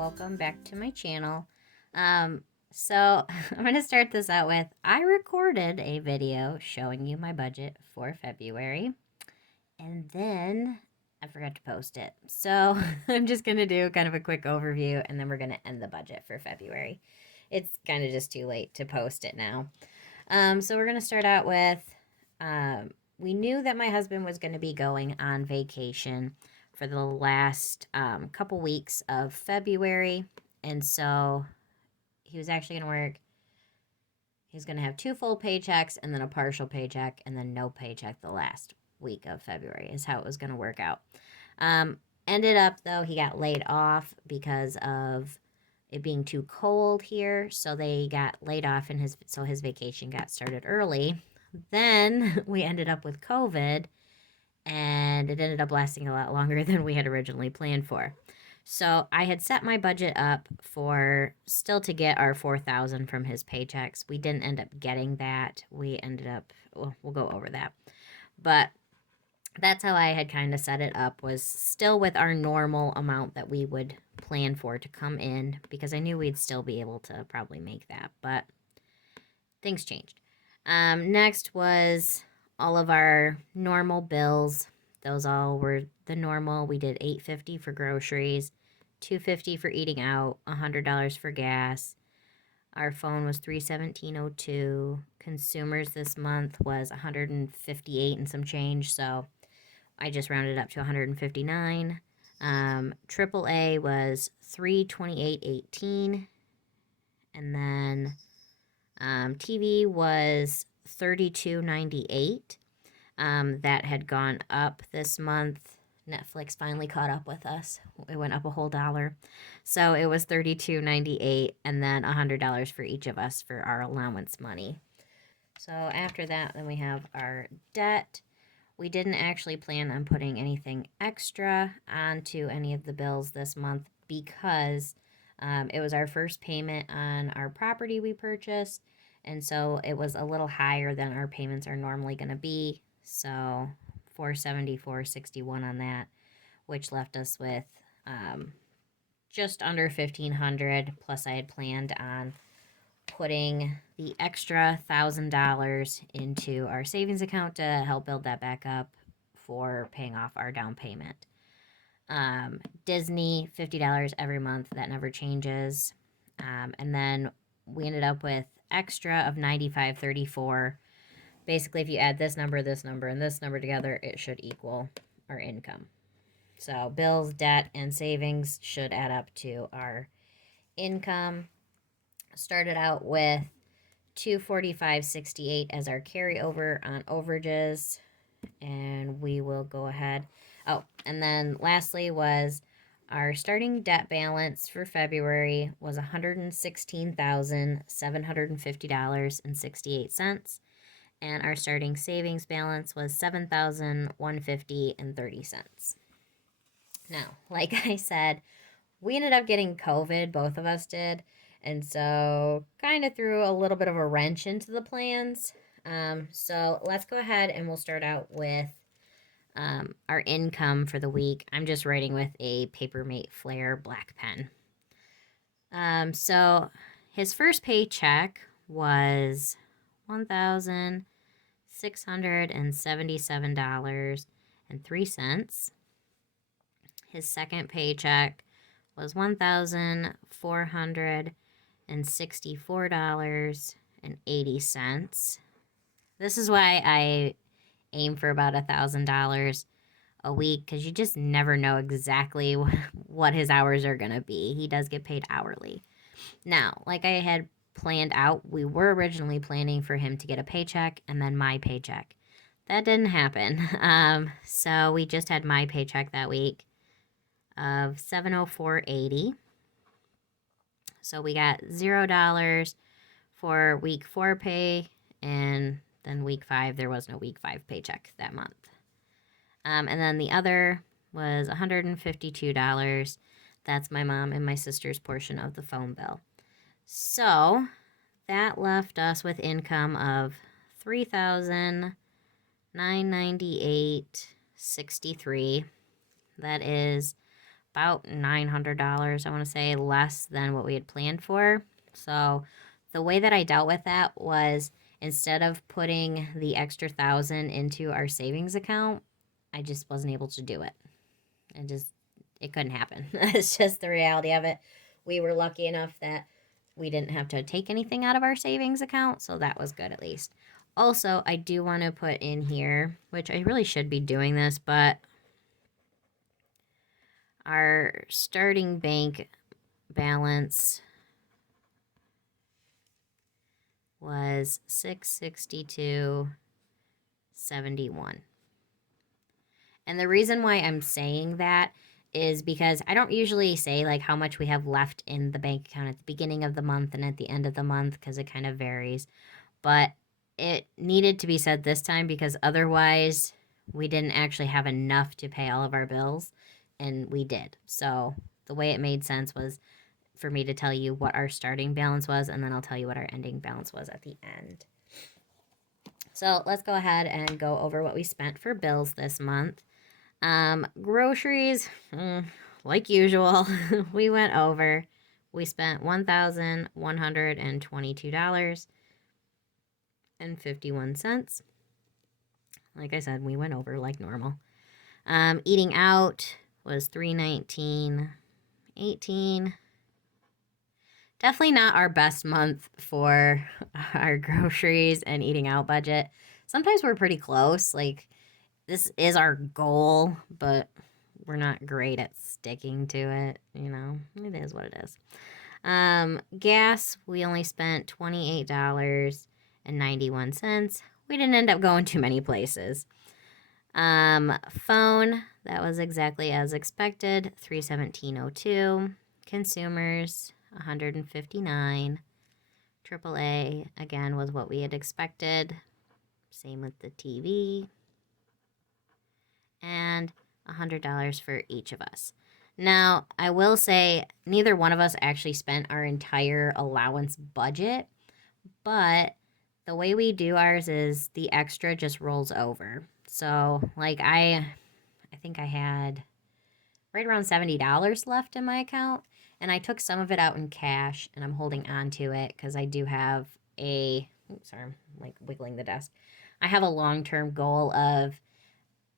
welcome back to my channel. So I'm going to start this out with, I recorded a video showing you my budget for February, and then I forgot to post it. So I'm just going to do kind of a quick overview, and then we're going to end the budget for February. It's kind of just too late to post it now. So we're going to start out with, we knew that my husband was going to be going on vacation for the last couple weeks of February. And so he was actually going to work. He's going to have 2 full paychecks and then a partial paycheck and then no paycheck the last week of February is how it was going to work out. Ended up, though, he got laid off because of it being too cold here. So they got laid off and his vacation got started early. Then we ended up with COVID, and it ended up lasting a lot longer than we had originally planned for. So I had set my budget up for still to get our $4,000 from his paychecks. We didn't end up getting that. We ended up, well, we'll go over that. But that's how I had kind of set it up, was still with our normal amount that we would plan for to come in, because I knew we'd still be able to probably make that, but things changed. Next was all of our normal bills. Those all were the normal. We did $8.50 for groceries, $2.50 for eating out, $100 for gas. Our phone was $317.02. Consumers this month was $158 and some change, so I just rounded up to $159. AAA was $328.18, and then TV was $32.98. That had gone up this month. Netflix finally caught up with us. It went up a whole dollar. So it was $32.98, and then $100 for each of us for our allowance money. So after that, then we have our debt. We didn't actually plan on putting anything extra onto any of the bills this month because it was our first payment on our property we purchased, and so it was a little higher than our payments are normally going to be. So $474.61 on that, which left us with just under $1,500. Plus, I had planned on putting the extra $1,000 into our savings account to help build that back up for paying off our down payment. Disney, $50 every month. That never changes. And then we ended up with extra of $95.34. Basically, if you add this number, and this number together, it should equal our income. So bills, debt, and savings should add up to our income. Started out with $245.68 as our carryover on overages, and we will go ahead. Oh, and then lastly was our starting debt balance for February was $116,750.68, and our starting savings balance was $7,150.30. Now, like I said, we ended up getting COVID, both of us did, and so kind of threw a little bit of a wrench into the plans. So let's go ahead and we'll start out with our income for the week. I'm just writing with a Papermate Flare black pen. So his first paycheck was $1,677.03. His second paycheck was $1,464.80. This is why I aim for about $1,000 a week, because you just never know exactly what his hours are going to be. He does get paid hourly. Now, like I had planned out, we were originally planning for him to get a paycheck and then my paycheck. That didn't happen. So we just had my paycheck that week of $704.80. So we got $0 for week 4 pay, and then week 5, there was no week 5 paycheck that month. And then the other was $152. That's my mom and my sister's portion of the phone bill. So that left us with income of $3,998.63. That is about $900, I want to say, less than what we had planned for. So the way that I dealt with that was, instead of putting the extra 1,000 into our savings account, I just wasn't able to do it. It couldn't happen. It's just the reality of it. We were lucky enough that we didn't have to take anything out of our savings account, so that was good at least. Also, I do want to put in here, which I really should be doing this, but our starting bank balance was $662.71. And the reason why I'm saying that is because I don't usually say like how much we have left in the bank account at the beginning of the month and at the end of the month, because it kind of varies. But it needed to be said this time because otherwise we didn't actually have enough to pay all of our bills, and we did. So the way it made sense was for me to tell you what our starting balance was, and then I'll tell you what our ending balance was at the end. So let's go ahead and go over what we spent for bills this month. Groceries, like usual, we went over. We spent $1,122.51. Like I said, we went over like normal. Eating out was $319.18. Definitely not our best month for our groceries and eating out budget. Sometimes we're pretty close. Like, this is our goal, but we're not great at sticking to it. It is what it is. Gas, we only spent $28.91. We didn't end up going too many places. Phone, that was exactly as expected, $317.02. Consumers, $159. AAA, again, was what we had expected. Same with the TV. And $100 for each of us. Now, I will say neither one of us actually spent our entire allowance budget, but the way we do ours is the extra just rolls over. So, like, I think I had right around $70 left in my account, and I took some of it out in cash, and I'm holding on to it because I do have sorry, I'm like wiggling the desk. I have a long-term goal of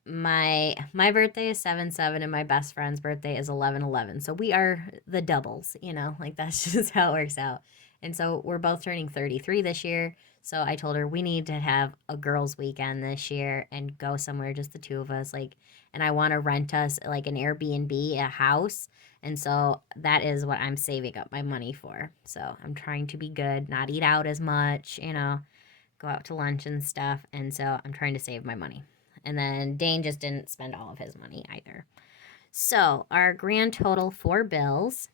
my birthday is 7/7 and my best friend's birthday is 11/11. So we are the doubles, like that's just how it works out. And so we're both turning 33 this year. So I told her we need to have a girls' weekend this year and go somewhere, just the two of us. And I want to rent us like an Airbnb, a house. And so that is what I'm saving up my money for. So I'm trying to be good, not eat out as much, go out to lunch and stuff. And so I'm trying to save my money. And then Dane just didn't spend all of his money either. So our grand total for bills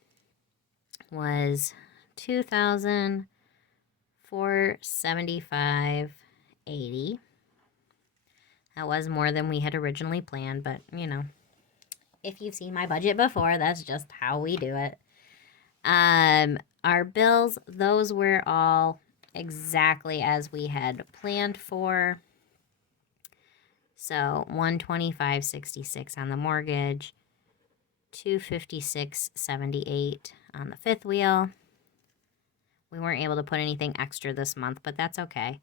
was $2,475.80. That was more than we had originally planned, but if you've seen my budget before, that's just how we do it. Our bills, those were all exactly as we had planned for. So $125.66 on the mortgage, $256.78 on the fifth wheel. We weren't able to put anything extra this month, but that's okay.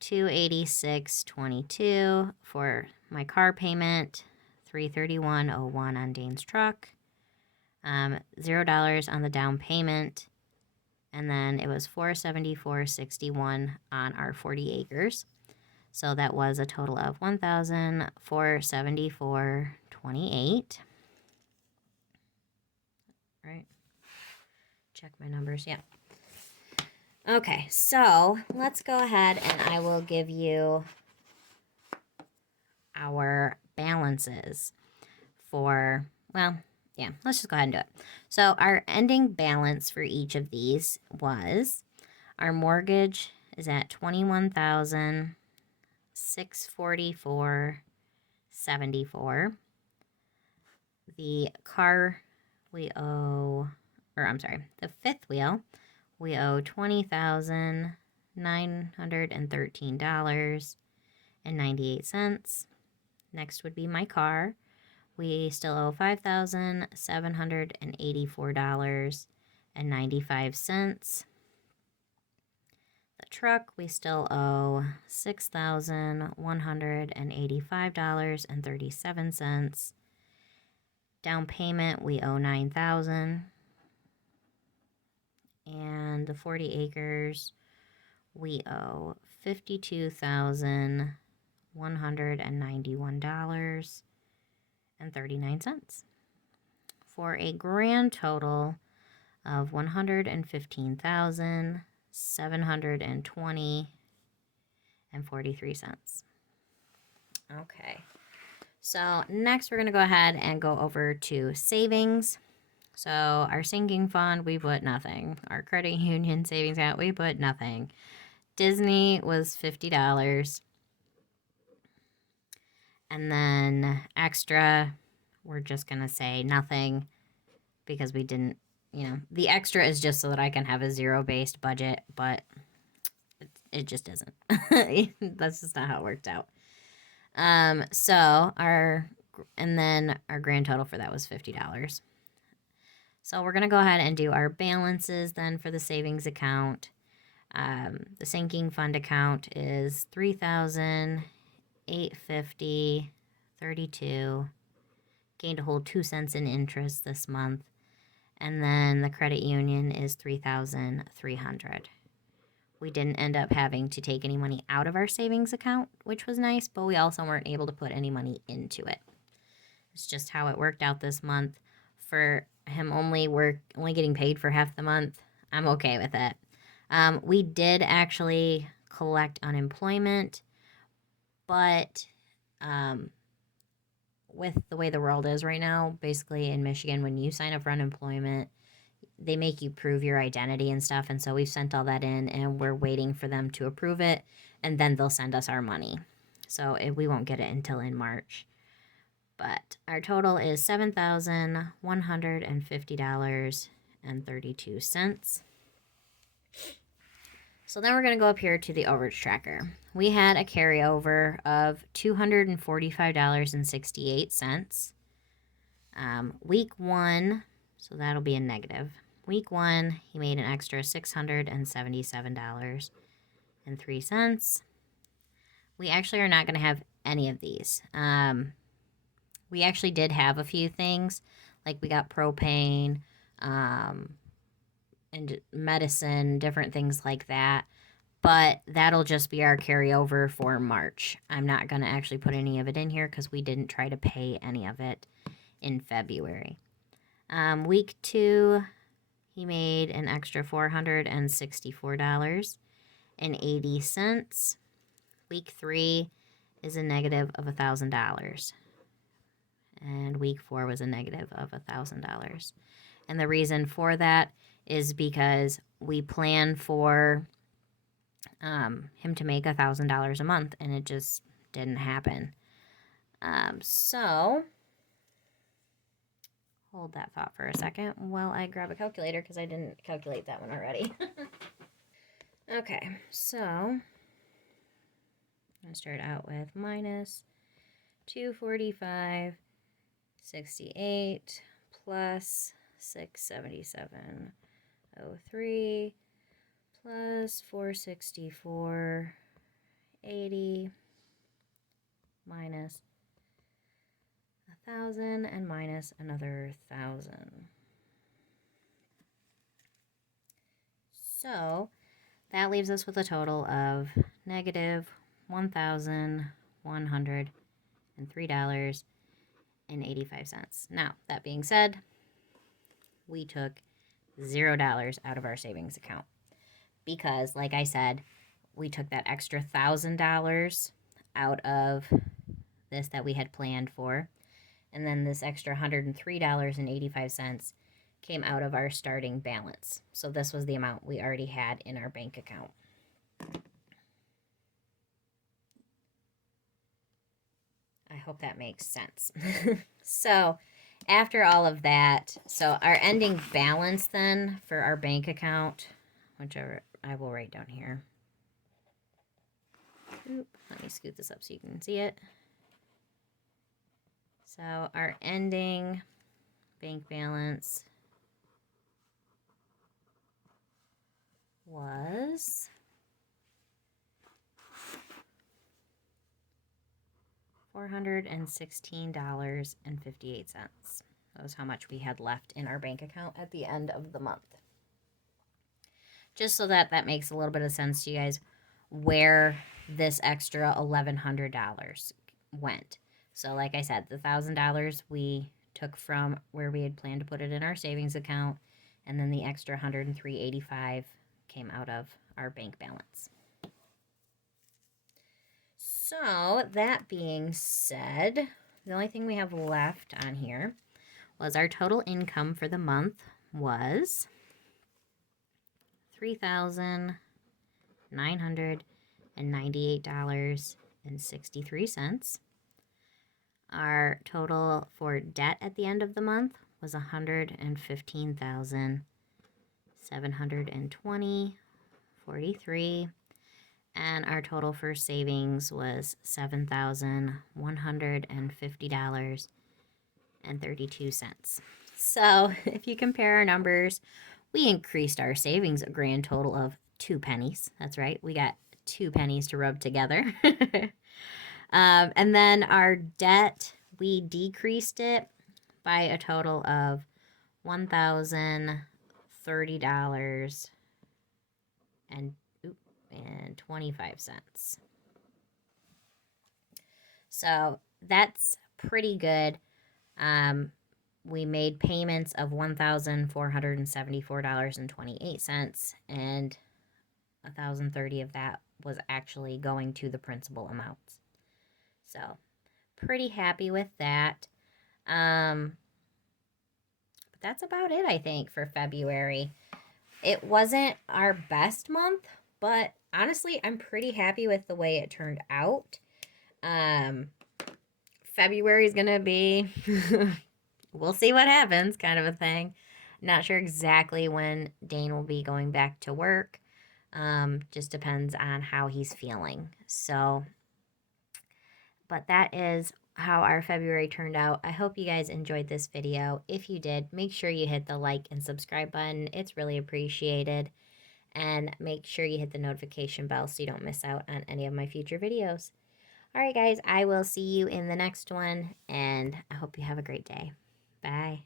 $286.22 for my car payment, $331.01 on Dane's truck, $0 on the down payment, and then it was $474.61 on our 40 acres. So that was a total of $1,474.28. Right? Check my numbers. Yeah. Okay, so let's go ahead and I will give you our balances for, let's just go ahead and do it. So our ending balance for each of these was, our mortgage is at $21,644.74. The car the fifth wheel, we owe $20,913.98. Next would be my car, we still owe $5,784.95. The truck, we still owe $6,185.37. Down payment, we owe $9,000. And the 40 acres, we owe $52,191.39 for a grand total of $115,720.43. Okay, so next we're going to go ahead and go over to savings. So our sinking fund, we put nothing. Our credit union savings account, we put nothing. Disney was $50. And then extra, we're just going to say nothing because we didn't, the extra is just so that I can have a zero-based budget, but it just isn't. That's just not how it worked out. And then our grand total for that was $50. So we're going to go ahead and do our balances then for the savings account. The sinking fund account is $3,850.32. Gained a whole 2 cents in interest this month. And then the credit union is $3,300. We didn't end up having to take any money out of our savings account, which was nice, but we also weren't able to put any money into it. It's just how it worked out this month. For him only getting paid for half the month, I'm okay with it. We did actually collect unemployment, but with the way the world is right now, basically in Michigan, when you sign up for unemployment, they make you prove your identity and stuff, and so we've sent all that in, and we're waiting for them to approve it, and then they'll send us our money. So we won't get it until in March. But our total is $7,150.32. So then we're going to go up here to the Overage Tracker. We had a carryover of $245.68. Week 1, so that'll be a negative. Week 1, he made an extra $677.03. We actually are not going to have any of these. We actually did have a few things, like we got propane, and medicine, different things like that. But that'll just be our carryover for March. I'm not going to actually put any of it in here because we didn't try to pay any of it in February. Week 2, he made an extra $464.80. Week 3 is a negative of $1,000. And week 4 was a negative of $1,000. And the reason for that is because we plan for him to make $1,000 a month, and it just didn't happen. So hold that thought for a second while I grab a calculator because I didn't calculate that one already. Okay, so I'm going to start out with minus 245.68 plus 677.03 plus 464.80 minus 1,000 and minus another 1,000. So that leaves us with a total of negative $1,103.85. Now, that being said, we took $0 out of our savings account because, like I said, we took that extra $1,000 out of this that we had planned for, and then this extra $103.85 came out of our starting balance. So this was the amount we already had in our bank account. I hope that makes sense. So after all of that, so our ending balance then for our bank account, whichever I will write down here. Let me scoot this up so you can see it. So our ending bank balance was $416.58. That was how much we had left in our bank account at the end of the month. Just so that makes a little bit of sense to you guys where this extra $1,100 went. So like I said, the $1,000 we took from where we had planned to put it in our savings account, and then the extra $103.85 came out of our bank balance. So that being said, the only thing we have left on here was our total income for the month was $3,998.63. Our total for debt at the end of the month was $115,720.43. And our total for savings was $7,150.32. So if you compare our numbers, we increased our savings a grand total of 2 pennies. That's right, we got 2 pennies to rub together. And then our debt, we decreased it by a total of $1,030.25. So that's pretty good. We made payments of $1,474.28, and $1,030 of that was actually going to the principal amounts. So pretty happy with that. But that's about it, I think, for February. It wasn't our best month, but honestly, I'm pretty happy with the way it turned out. February is going to be, we'll see what happens, kind of a thing. Not sure exactly when Dane will be going back to work. Just depends on how he's feeling. So, but that is how our February turned out. I hope you guys enjoyed this video. If you did, make sure you hit the like and subscribe button. It's really appreciated. And make sure you hit the notification bell so you don't miss out on any of my future videos. All right, guys, I will see you in the next one, and I hope you have a great day. Bye.